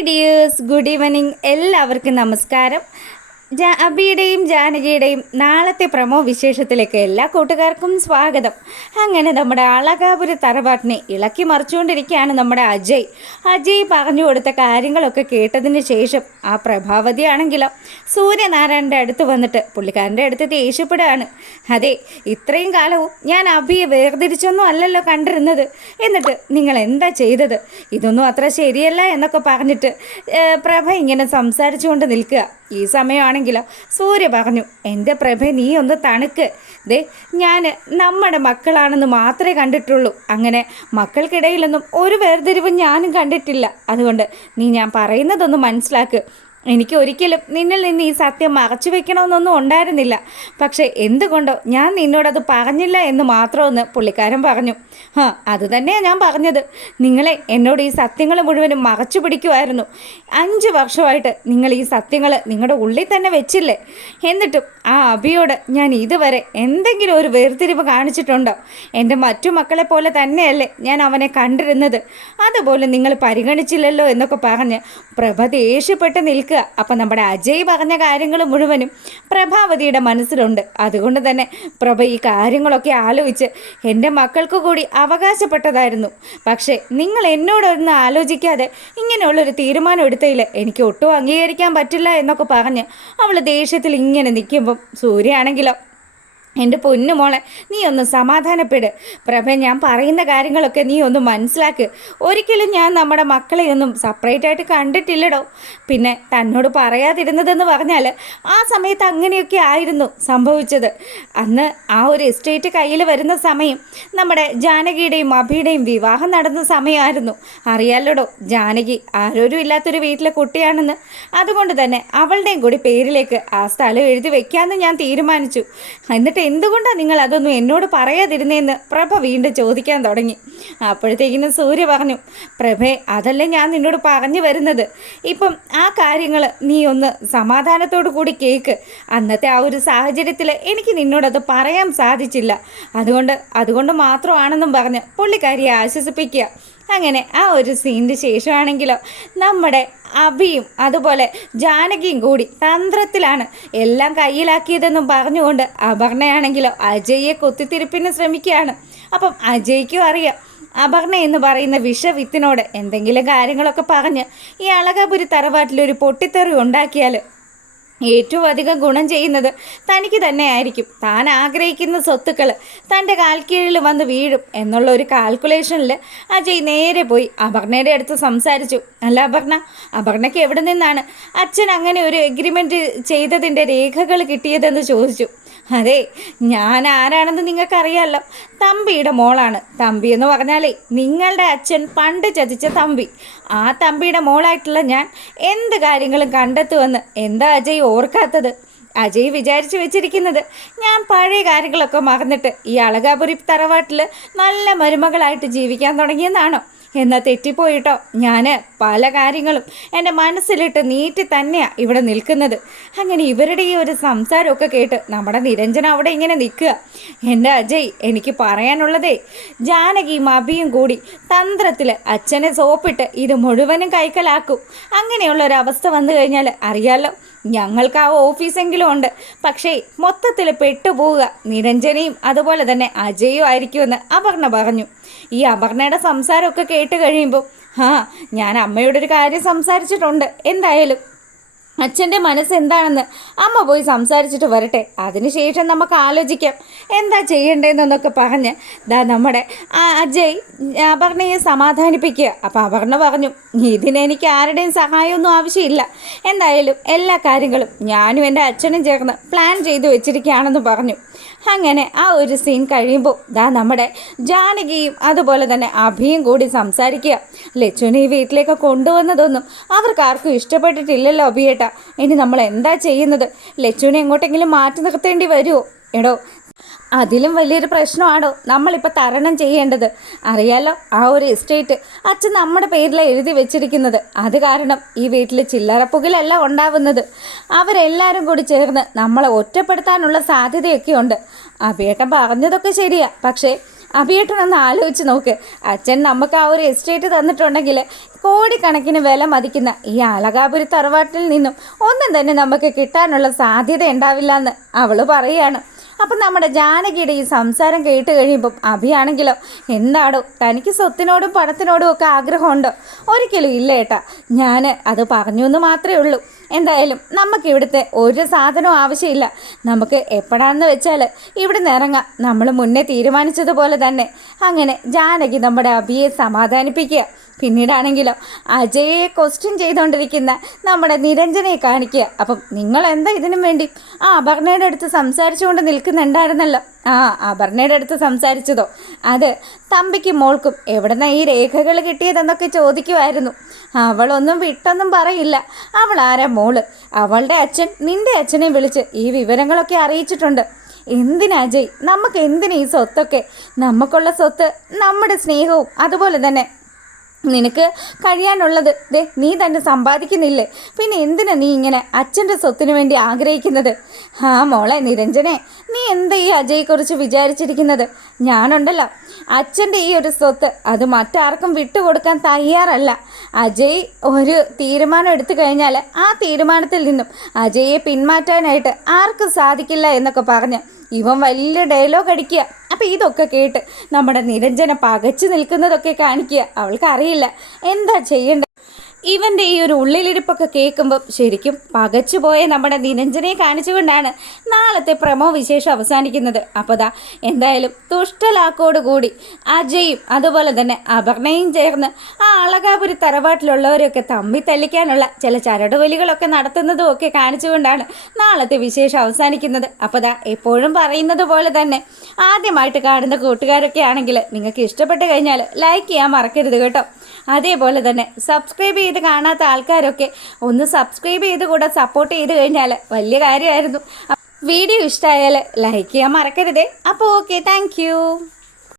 Hi dears, good evening. എല്ലാവർക്കും നമസ്കാരം. അബിയുടെയും ജാനകിയുടെയും നാളത്തെ പ്രമോ വിശേഷത്തിലേക്ക് എല്ലാ കൂട്ടുകാർക്കും സ്വാഗതം. അങ്ങനെ നമ്മുടെ അളകാപുരി തറവാട്ടിനെ ഇളക്കി മറിച്ചുകൊണ്ടിരിക്കുകയാണ് നമ്മുടെ അജയ് പറഞ്ഞു കൊടുത്ത കാര്യങ്ങളൊക്കെ കേട്ടതിന് ശേഷം ആ പ്രഭാവതി ആണെങ്കിലോ സൂര്യനാരായണൻ്റെ അടുത്ത് വന്നിട്ട് പുള്ളിക്കാരൻ്റെ അടുത്ത് ദേഷ്യപ്പെടുകയാണ്. അതെ, ഇത്രയും കാലവും ഞാൻ അബിയെ വേർതിരിച്ചൊന്നും അല്ലല്ലോ കണ്ടിരുന്നത്, എന്നിട്ട് നിങ്ങൾ എന്താ ചെയ്തത്? ഇതൊന്നും അത്ര ശരിയല്ല എന്നൊക്കെ പറഞ്ഞിട്ട് പ്രഭ ഇങ്ങനെ സംസാരിച്ചുകൊണ്ട് നിൽക്കുക. ഈ സമയമാണെങ്കിലോ സൂര്യ പറഞ്ഞു, എൻ്റെ പ്രഭ നീ ഒന്ന് തണുക്ക്. ദേ, ഞാൻ നമ്മുടെ മക്കളാണെന്ന് മാത്രമേ കണ്ടിട്ടുള്ളൂ. അങ്ങനെ മക്കൾക്കിടയിലൊന്നും ഒരു വേർതിരിവും ഞാനും കണ്ടിട്ടില്ല. അതുകൊണ്ട് നീ ഞാൻ പറയുന്നതൊന്ന് മനസ്സിലാക്ക്. എനിക്ക് ഒരിക്കലും നിന്നിൽ നിന്ന് ഈ സത്യം മറച്ചു വെക്കണമെന്നൊന്നും ഉണ്ടായിരുന്നില്ല. പക്ഷേ എന്തുകൊണ്ടോ ഞാൻ നിന്നോടത് പറഞ്ഞില്ല എന്ന് മാത്രമെന്ന് പുള്ളിക്കാരൻ പറഞ്ഞു. അത് തന്നെയാണ് ഞാൻ പറഞ്ഞത്. നിങ്ങളെ എന്നോട് ഈ സത്യങ്ങൾ മുഴുവനും മറച്ചു പിടിക്കുമായിരുന്നു. 5 വർഷമായിട്ട് നിങ്ങൾ ഈ സത്യങ്ങൾ നിങ്ങളുടെ ഉള്ളിൽ തന്നെ വെച്ചില്ലേ? എന്നിട്ടും ആ അബിയോട് ഞാൻ ഇതുവരെ എന്തെങ്കിലും ഒരു വേർതിരിവ് കാണിച്ചിട്ടുണ്ടോ? എൻ്റെ മറ്റു മക്കളെ പോലെ തന്നെയല്ലേ ഞാൻ അവനെ കണ്ടിരുന്നത്? അതുപോലെ നിങ്ങൾ പരിഗണിച്ചില്ലല്ലോ എന്നൊക്കെ പറഞ്ഞ് പ്രഭ ദേഷ്യപ്പെട്ട് നിൽക്കുക. അപ്പം നമ്മുടെ അജയ് പറഞ്ഞ കാര്യങ്ങൾ മുഴുവനും പ്രഭാവതിയുടെ മനസ്സിലുണ്ട്. അതുകൊണ്ട് തന്നെ പ്രഭ ഈ കാര്യങ്ങളൊക്കെ ആലോചിച്ച് എൻ്റെ മക്കൾക്ക് കൂടി അവകാശപ്പെട്ടതായിരുന്നു. പക്ഷേ നിങ്ങൾ എന്നോടൊന്നും ആലോചിക്കാതെ ഇങ്ങനെയുള്ളൊരു തീരുമാനം എടുത്തതിൽ എനിക്ക് ഒട്ടും അംഗീകരിക്കാൻ പറ്റില്ല എന്നൊക്കെ പറഞ്ഞ് അവൾ ദേഷ്യത്തിൽ ഇങ്ങനെ നിൽക്കുമ്പം സൂര്യയാണെങ്കിലോ, എൻ്റെ പൊന്നു മോളെ, നീ ഒന്ന് സമാധാനപ്പെട്. പ്രഭ, ഞാൻ പറയുന്ന കാര്യങ്ങളൊക്കെ നീ ഒന്ന് മനസ്സിലാക്ക്. ഒരിക്കലും ഞാൻ നമ്മുടെ മക്കളെയൊന്നും സെപ്പറേറ്റായിട്ട് കണ്ടിട്ടില്ലടോ. പിന്നെ തന്നോട് പറയാതിരുന്നതെന്ന് പറഞ്ഞാൽ ആ സമയത്ത് അങ്ങനെയൊക്കെ ആയിരുന്നു സംഭവിച്ചത്. അന്ന് ആ ഒരു എസ്റ്റേറ്റ് കയ്യിൽ വരുന്ന സമയം നമ്മുടെ ജാനകിയുടെയും അഭിയുടെയും വിവാഹം നടന്ന സമയമായിരുന്നു. അറിയാലോടോ, ജാനകി ആരോരും ഇല്ലാത്തൊരു വീട്ടിലെ കുട്ടിയാണെന്ന്. അതുകൊണ്ട് തന്നെ അവളുടെയും കൂടി പേരിലേക്ക് ആ സ്ഥലം എഴുതി വെക്കാമെന്ന് ഞാൻ തീരുമാനിച്ചു. എന്നിട്ട് എന്തുകൊണ്ടാണ് നിങ്ങൾ അതൊന്നും എന്നോട് പറയാതിരുന്നതെന്ന് പ്രഭ വീണ്ടും ചോദിക്കാൻ തുടങ്ങി. അപ്പോഴത്തേക്കിനും സൂര്യ പറഞ്ഞു, പ്രഭേ, അതല്ലേ ഞാൻ നിന്നോട് പറഞ്ഞു വരുന്നത്. ഇപ്പം ആ കാര്യങ്ങൾ നീ ഒന്ന് സമാധാനത്തോടു കൂടി കേൾക്ക്. അന്നത്തെ ആ ഒരു സാഹചര്യത്തിൽ എനിക്ക് നിന്നോടത് പറയാൻ സാധിച്ചില്ല. അതുകൊണ്ട് മാത്രമാണെന്നും പറഞ്ഞ് പുള്ളിക്കാരിയെ ആശ്വസിപ്പിക്കുക. അങ്ങനെ ആ ഒരു സീനിന് ശേഷമാണെങ്കിലോ നമ്മുടെ അഭിയും അതുപോലെ ജാനകിയും കൂടി തന്ത്രത്തിലാണ് എല്ലാം കയ്യിലാക്കിയതെന്നും പറഞ്ഞുകൊണ്ട് അപർണയാണെങ്കിലോ അജയ്യെ കുത്തിത്തിരിപ്പിന് ശ്രമിക്കുകയാണ്. അപ്പം അജയ്ക്കും അറിയാം അപർണ എന്ന് പറയുന്ന വിഷവിത്തിനോട് എന്തെങ്കിലും കാര്യങ്ങളൊക്കെ പറഞ്ഞ് ഈ അളകാപുരി തറവാട്ടിലൊരു പൊട്ടിത്തെറി ഉണ്ടാക്കിയാൽ ഏറ്റവും അധികം ഗുണം ചെയ്യുന്നത് തനിക്ക് തന്നെയായിരിക്കും. താൻ ആഗ്രഹിക്കുന്ന സ്വത്തുക്കൾ തൻ്റെ കാൽക്കീഴിൽ വന്ന് വീഴും എന്നുള്ള ഒരു കാൽക്കുലേഷനിൽ അജയ് നേരെ പോയി അപർണയുടെ അടുത്ത് സംസാരിച്ചു. അല്ല അപർണയ്ക്ക് എവിടെ നിന്നാണ് അച്ഛൻ അങ്ങനെ ഒരു എഗ്രിമെൻറ്റ് ചെയ്തതിൻ്റെ രേഖകൾ കിട്ടിയതെന്ന് ചോദിച്ചു. അതെ, ഞാൻ ആരാണെന്ന് നിങ്ങൾക്കറിയാമല്ലോ. തമ്പിയുടെ മോളാണ്. തമ്പി എന്ന് പറഞ്ഞാലേ നിങ്ങളുടെ അച്ഛൻ പണ്ട് ചതിച്ച തമ്പി. ആ തമ്പിയുടെ മോളായിട്ടുള്ള ഞാൻ എന്ത് കാര്യങ്ങളും കണ്ടെത്തുമെന്ന് എന്താ അജയ് ഓർക്കാത്തത്? അജയ് വിചാരിച്ചു വെച്ചിരിക്കുന്നത് ഞാൻ പഴയ കാര്യങ്ങളൊക്കെ മറന്നിട്ട് ഈ അളകാപുരി തറവാട്ടിൽ നല്ല മരുമകളായിട്ട് ജീവിക്കാൻ തുടങ്ങിയെന്നാണോ? എന്നാൽ തെറ്റിപ്പോയിട്ടോ. ഞാൻ പല കാര്യങ്ങളും എൻ്റെ മനസ്സിലിട്ട് നീട്ടി തന്നെയാണ് ഇവിടെ നിൽക്കുന്നത്. അങ്ങനെ ഇവരുടെ ഈ ഒരു സംസാരമൊക്കെ കേട്ട് നമ്മുടെ നിരഞ്ജന അവിടെ ഇങ്ങനെ നിൽക്കുക. എൻ്റെ അജയ്, എനിക്ക് പറയാനുള്ളതേ, ജാനകിയും അഭിയും കൂടി തന്ത്രത്തിൽ അച്ഛനെ സോപ്പിട്ട് ഇത് മുഴുവനും കൈക്കലാക്കും. അങ്ങനെയുള്ളൊരവസ്ഥ വന്നു കഴിഞ്ഞാൽ അറിയാലോ, ഞങ്ങൾക്ക് ആ ഓഫീസെങ്കിലും ഉണ്ട്. പക്ഷേ മൊത്തത്തിൽ പെട്ടുപോവുക നിരഞ്ജനയും അതുപോലെ തന്നെ അജയും ആയിരിക്കുമെന്ന് അപർണ പറഞ്ഞു. ഈ അപർണയുടെ സംസാരമൊക്കെ കേട്ട് കഴിയുമ്പോൾ ഞാൻ അമ്മയോടൊരു കാര്യം സംസാരിച്ചിട്ടുണ്ട്. എന്തായാലും അച്ഛൻ്റെ മനസ്സെന്താണെന്ന് അമ്മ പോയി സംസാരിച്ചിട്ട് വരട്ടെ, അതിനുശേഷം നമുക്ക് ആലോചിക്കാം എന്താ ചെയ്യേണ്ടതെന്നൊക്കെ പറഞ്ഞ് നമ്മുടെ അജയ് അപർണയെ സമാധാനിപ്പിക്കുക. അപ്പോൾ അപർണ പറഞ്ഞു, ഇതിനെനിക്ക് ആരുടെയും സഹായമൊന്നും ആവശ്യമില്ല. എന്തായാലും എല്ലാ കാര്യങ്ങളും ഞാനും എൻ്റെ അച്ഛനും ചേർന്ന് പ്ലാൻ ചെയ്തു വെച്ചിരിക്കുകയാണെന്ന് പറഞ്ഞു. അങ്ങനെ ആ ഒരു സീൻ കഴിയുമ്പോൾ നമ്മുടെ ജാനകിയും അതുപോലെ തന്നെ അഭിയും കൂടി സംസാരിക്കുക. ലച്ചുവിനെ ഈ വീട്ടിലേക്ക് കൊണ്ടുവന്നതൊന്നും അവർക്കാർക്കും ഇഷ്ടപ്പെട്ടിട്ടില്ലല്ലോ അഭിയേട്ട. ഇനി നമ്മൾ എന്താ ചെയ്യുന്നത്? ലച്ചുവിനെ എങ്ങോട്ടെങ്കിലും മാറ്റി നിർത്തേണ്ടി വരുമോ? എടോ, അതിലും വലിയൊരു പ്രശ്നമാണോ നമ്മളിപ്പോൾ തരണം ചെയ്യേണ്ടത്? അറിയാലോ, ആ ഒരു എസ്റ്റേറ്റ് അച്ഛൻ നമ്മുടെ പേരിലാണ് എഴുതി വെച്ചിരിക്കുന്നത്. അത് കാരണം ഈ വീട്ടിൽ ചില്ലറപ്പുകലല്ല ഉണ്ടാവുന്നത്. അവരെല്ലാവരും കൂടി ചേർന്ന് നമ്മളെ ഒറ്റപ്പെടുത്താനുള്ള സാധ്യതയൊക്കെ ഉണ്ട്. അഭിയേട്ടൻ പറഞ്ഞതൊക്കെ ശരിയാ. പക്ഷേ അഭിയേട്ടനൊന്ന് ആലോചിച്ച് നോക്ക്. അച്ഛൻ നമുക്ക് ആ ഒരു എസ്റ്റേറ്റ് തന്നിട്ടുണ്ടെങ്കിൽ കോടിക്കണക്കിന് വില മതിക്കുന്ന ഈ അളകാപുരി തറവാട്ടിൽ നിന്നും ഒന്നും തന്നെ നമുക്ക് കിട്ടാനുള്ള സാധ്യത ഉണ്ടാവില്ല എന്ന് അവൾ പറയുകയാണ്. അപ്പം നമ്മുടെ ജാനകിയുടെ ഈ സംസാരം കേട്ട് കഴിയുമ്പം അഭിയാണെങ്കിലോ, എന്താടോ തനിക്ക് സ്വത്തിനോടും പണത്തിനോടും ഒക്കെ ആഗ്രഹമുണ്ടോ? ഒരിക്കലും ഇല്ല ഏട്ടാ, ഞാൻ അത് പറഞ്ഞു എന്ന് മാത്രമേ ഉള്ളൂ. എന്തായാലും നമുക്കിവിടുത്തെ ഒരു സാധനവും ആവശ്യമില്ല. നമുക്ക് എപ്പോഴാണെന്ന് വെച്ചാൽ ഇവിടെ നിന്ന് ഇറങ്ങാം, നമ്മൾ മുന്നേ തീരുമാനിച്ചതുപോലെ തന്നെ. അങ്ങനെ ജാനകി നമ്മുടെ അഭിയെ സമാധാനിപ്പിക്കുക. പിന്നീടാണെങ്കിലോ അജയെ ക്വസ്റ്റ്യൻ ചെയ്തുകൊണ്ടിരിക്കുന്ന നമ്മുടെ നിരഞ്ജനയെ കാണിക്കുക. അപ്പം നിങ്ങൾ എന്താ ഇതിനും വേണ്ടി അപർണയുടെ അടുത്ത് സംസാരിച്ചുകൊണ്ട് നിൽക്കുന്നുണ്ടായിരുന്നല്ലോ. അപർണയുടെ അടുത്ത് സംസാരിച്ചതോ? അത് തമ്പിക്കും മോൾക്കും എവിടുന്ന ഈ രേഖകൾ കിട്ടിയതെന്നൊക്കെ ചോദിക്കുമായിരുന്നു. അവളൊന്നും വിട്ടൊന്നും പറയില്ല. അവൾ ആരാ മോള്? അവളുടെ അച്ഛൻ നിൻ്റെ അച്ഛനെ വിളിച്ച് ഈ വിവരങ്ങളൊക്കെ അറിയിച്ചിട്ടുണ്ട്. എന്തിനാ അജയ്, നമുക്ക് എന്തിനാ ഈ സ്വത്തൊക്കെ? നമുക്കുള്ള സ്വത്ത് നമ്മുടെ സ്നേഹവും അതുപോലെ തന്നെ നിനക്ക് കഴിയാനുള്ളത് നീ തന്നെ സമ്പാദിക്കുന്നില്ലേ? പിന്നെ എന്തിനാ നീ ഇങ്ങനെ അച്ഛൻ്റെ സ്വത്തിന് വേണ്ടി ആഗ്രഹിക്കുന്നത്? മോളെ നിരഞ്ജനെ, നീ എന്താ ഈ അജയെക്കുറിച്ച് വിചാരിച്ചിരിക്കുന്നത്? ഞാനുണ്ടല്ലോ, അച്ഛൻ്റെ ഈ ഒരു സ്വത്ത് അത് മറ്റാർക്കും വിട്ടുകൊടുക്കാൻ തയ്യാറല്ല. അജയ് ഒരു തീരുമാനം എടുത്തു കഴിഞ്ഞാൽ ആ തീരുമാനത്തിൽ നിന്നും അജയെ പിന്മാറ്റാനായിട്ട് ആർക്കും സാധിക്കില്ല എന്നൊക്കെ പറഞ്ഞ് ഇവൻ വലിയ ഡയലോഗ് അടിക്കുക. അപ്പം ഇതൊക്കെ കേട്ട് നമ്മുടെ നിരഞ്ജന പകച്ചു നിൽക്കുന്നതൊക്കെ കാണിക്കുക. അവൾക്കറിയില്ല എന്താ ചെയ്യേണ്ടത്. ഇവൻ്റെ ഈ ഒരു ഉള്ളിലിരിപ്പൊക്കെ കേൾക്കുമ്പം ശരിക്കും പകച്ചുപോയ നമ്മുടെ നിരഞ്ജനയെ കാണിച്ചുകൊണ്ടാണ് നാളത്തെ പ്രമോ വിശേഷം അവസാനിക്കുന്നത്. അപ്പോൾ എന്തായാലും തുഷ്ടലാക്കോടുകൂടി അജയും അതുപോലെ തന്നെ അപർണയും ചേർന്ന് ആ അളകാപുരി തറവാട്ടിലുള്ളവരെയൊക്കെ തമ്മി തല്ലിക്കാനുള്ള ചില ചരടുവലികളൊക്കെ നടത്തുന്നതും ഒക്കെ കാണിച്ചുകൊണ്ടാണ് നാളത്തെ വിശേഷം അവസാനിക്കുന്നത്. അപ്പോൾ എപ്പോഴും പറയുന്നത് പോലെ തന്നെ ആദ്യമായിട്ട് കാണുന്ന കൂട്ടുകാരൊക്കെ ആണെങ്കിൽ നിങ്ങൾക്ക് ഇഷ്ടപ്പെട്ട് കഴിഞ്ഞാൽ ലൈക്ക് ചെയ്യാൻ മറക്കരുത് കേട്ടോ. അതേപോലെ തന്നെ സബ്സ്ക്രൈബ് ചെയ്ത് കാണാത്ത ആൾക്കാരൊക്കെ ഒന്ന് സബ്സ്ക്രൈബ് ചെയ്ത് കൂടെ സപ്പോർട്ട് ചെയ്ത് കഴിഞ്ഞാൽ വലിയ കാര്യമായിരുന്നു. വീഡിയോ ഇഷ്ടമായാൽ ലൈക്ക് ചെയ്യാൻ മറക്കരുതേ. അപ്പോൾ ഓക്കെ, താങ്ക്